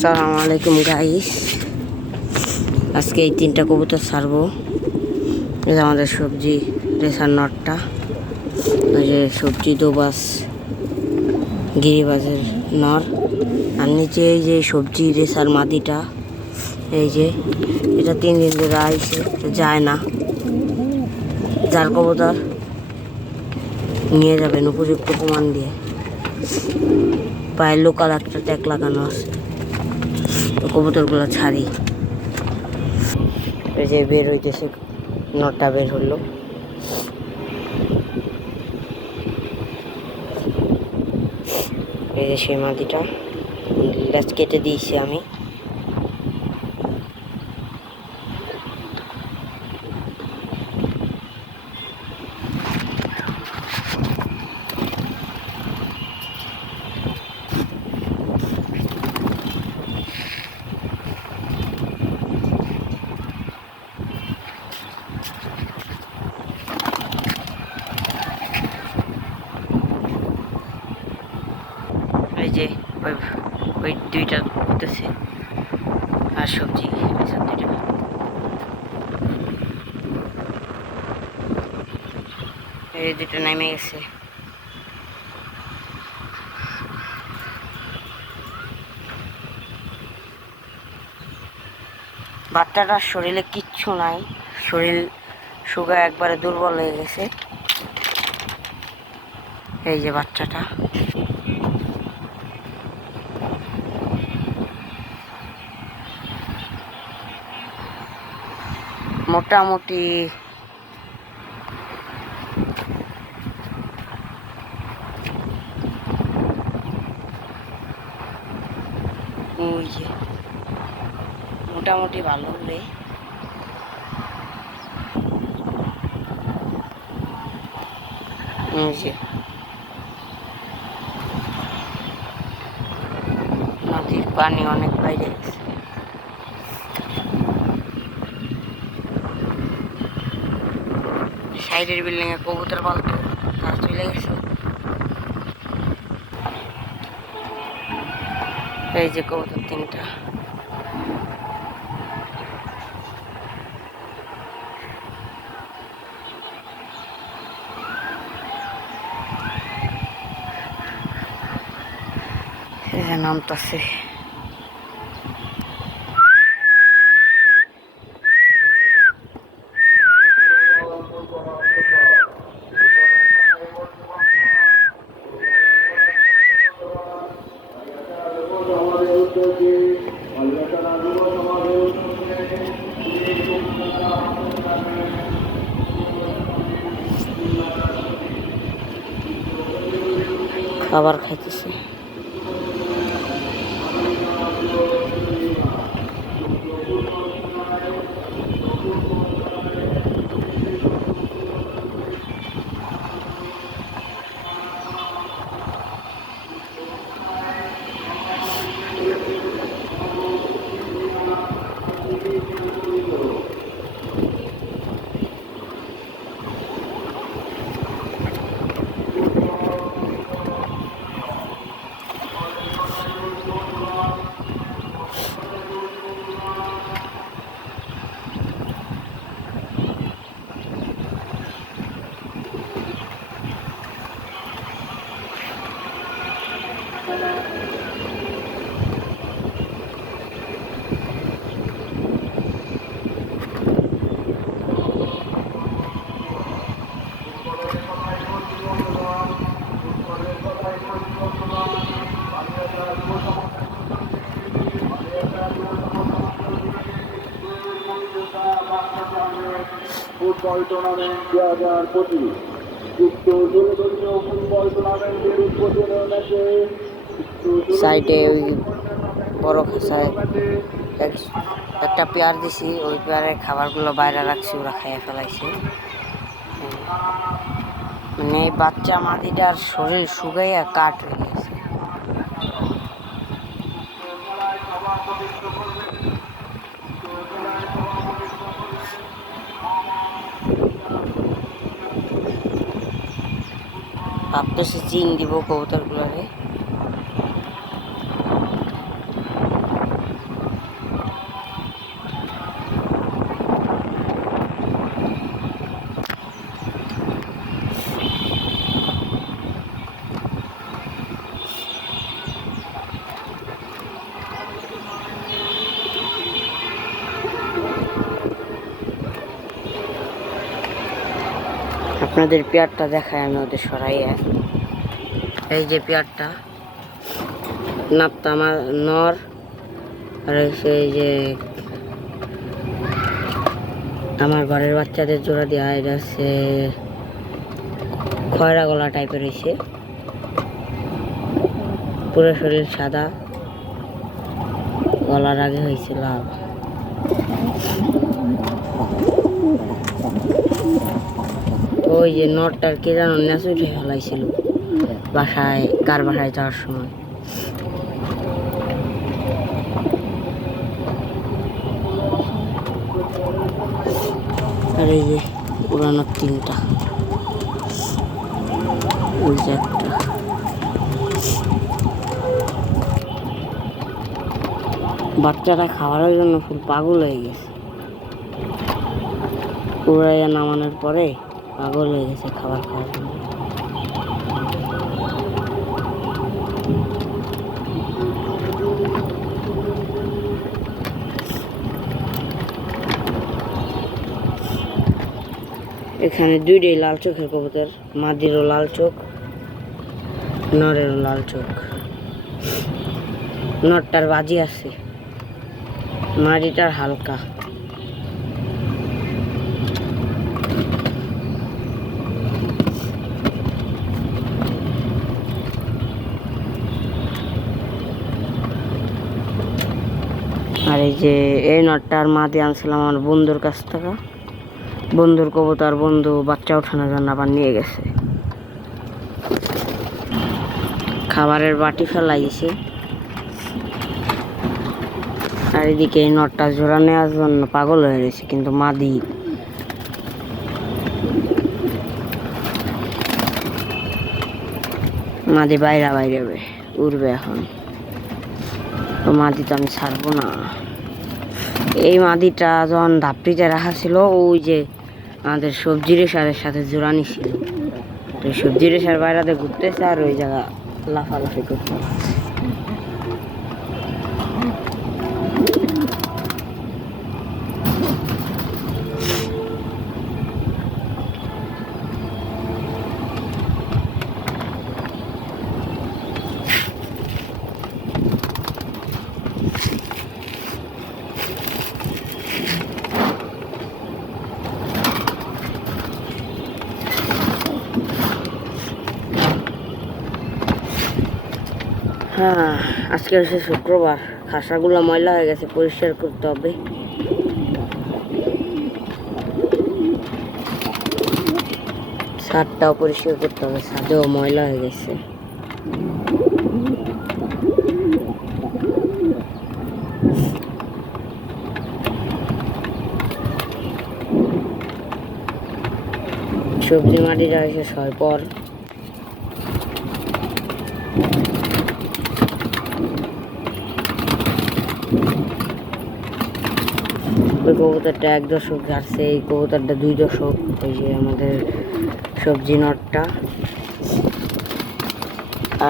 আসসালামু আলাইকুম গাইস। আজকে এই 3টা কবুতর ছাড়বো। এই যে আমাদের সবজি রেসার নটটা, ওই যে সবজি দোবাস গিরিবাজের নর, আর নিচে এই যে সবজি রেসার মাদিটা। এই যে এটা 3 দিন ধরে আইসে, যায় না। যার কবুতর নিয়ে যাবেন উপযুক্ত প্রমাণ দিয়ে। পায়ে লোকাল একটা ট্যাগ লাগানো আছে, তো কবুতরগুলো ছাড়ি। এই যে বের হইতেছে, নটা বের হলো। এই যে সেই মাদিটা লেজ কেটে দিয়েছি আমি। এই যে ওই দুইটা উঠতেছে, আর সবজি এসব দুইটা। এই দুটো নেমে গেছে। বাচ্চাটার শরীরে কিচ্ছু নাই, শরীর শুকায় একবারে দুর্বল হয়ে গেছে। এই যে বাচ্চাটা, মোটামুটি ওই যে মোটামুটি ভালো হলে। এই যে নদীর পানি অনেক বাইরে গেছে। সাইডের বিল্ডিং এ কবুতর পালতো, তারা চলে গেছে। এই যে কবুতর 3টা। এই যে নামতাছে। খাবার খাইতেছে। ফুটবল টুর্নামেন্ট 2025 যুক্ত জনদলীয় ফুটবল টুর্নামেন্টের উদ্বোধনী ম্যাচে সাইডে ওই বড় খাঁচায় একটা পেয়ার দিছি, ওই পেয়ারের খাবারগুলো বাইরে রাখছি, ওরা খাইয়ে ফেলাইছে। মানে এই বাচ্চা মাদিটার শরীর শুকাইয়া কাঠ হয়ে গেছে। ভাবতেছি চিন দিব কবুতরগুলোরে। আপনাদের পেয়ারটা দেখায় আমি ওদের সরাইয়া। এই যে পেয়ারটা নাপতা আমার নর, আর হচ্ছে এই যে আমার ঘরের বাচ্চাদের জোড়া দেওয়া। এটা হচ্ছে খয়রা গলা টাইপের হয়েছে, পুরো শরীর সাদা, গলার আগে হয়েছে লাল। ওই যে নটটার কে যেন নেচ উঠে ফেলাইছিল বাসায়, কার বাসায় যাওয়ার সময়। আর এই যে পুরানো তিনটা, ওই যে একটা। বাচ্চারা খাওয়ার জন্য ফুল পাগল হয়ে গেছে, উড়াইয়া নামানোর পরে পাগল হয়ে গেছে খাবার খাওয়ার জন্য। এখানে দুইটাই লাল চোখের কবুতর, মাদিরও লাল চোখ, নরেরও লাল চোখ। নরটার বাজি আছে, মাদিটার হালকা। আর এই যে এই নটটার মাদি আনছিলাম আমার বন্ধুর কাছ থেকে। বন্ধুর কবুতর, বন্ধু বাচ্চা ওঠানোর জন্য আবার নিয়ে গেছে। খাবারের বাটি ফেলাইছে। আর এদিকে এই নটটা জোড়া নেওয়ার জন্য পাগল হয়ে গেছে, কিন্তু মাদি বাইরে বাইরে উড়বে এখন। তো মাদি তো আমি ছাড়বো না। এই মাদিটা যখন ধাপড়িতে রাখা ছিল, ওই যে আমাদের সবজি রেশারের সাথে জোড়া নিছিল, তো সবজি রেশার বাইরাতে ঘুরতেছে আর ওই জায়গা লাফালাফি করতে। হ্যাঁ, আজকে হচ্ছে শুক্রবার, খাসাগুলো ময়লা হয়ে গেছে, পরিষ্কার করতে হবে। ছাদটাও পরিষ্কার করতে হবে, ছাদেও ময়লা হয়ে গেছে। সবজি মাটিটা হয়েছে 6 পর। ওই কবুতরটা 1 দশক ঝাড়ছে, এই কবুতরটা 2 দশক। ওই যে আমাদের সবজি নটটা,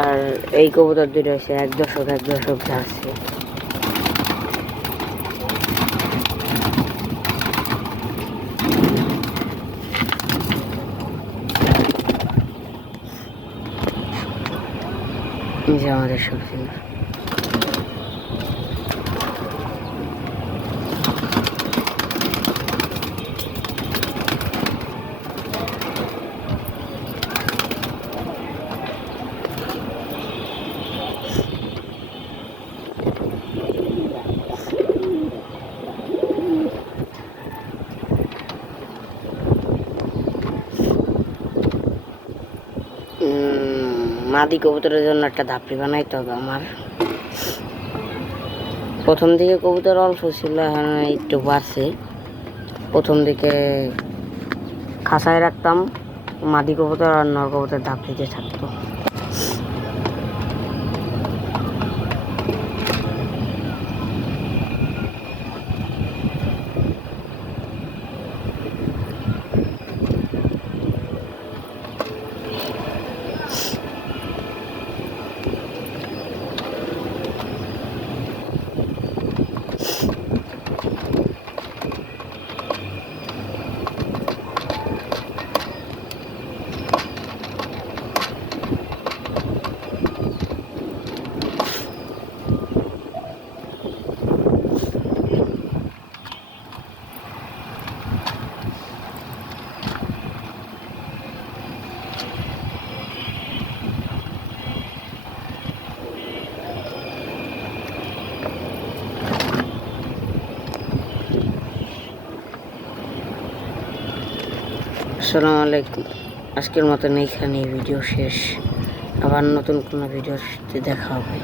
আর এই কবুতর দুটো হচ্ছে 1 দশক 1 দশক ঝাড়ছে। এই যে আমাদের সবজি নট। মাদি কবুতরের জন্য একটা ধাপড়ি বানাইতে হবে আমার। প্রথম দিকে কবুতর অল্প ছিল, এখন একটু বাড়ছে। প্রথম দিকে খাসায় রাখতাম, মাদি কবুতর আর নর কবুতর ধাপড়িতে থাকতো। আসসালামু আলাইকুম। আজকের মতন এইখানে ভিডিও শেষ। আবার নতুন কোনো ভিডিওতে দেখা হবে।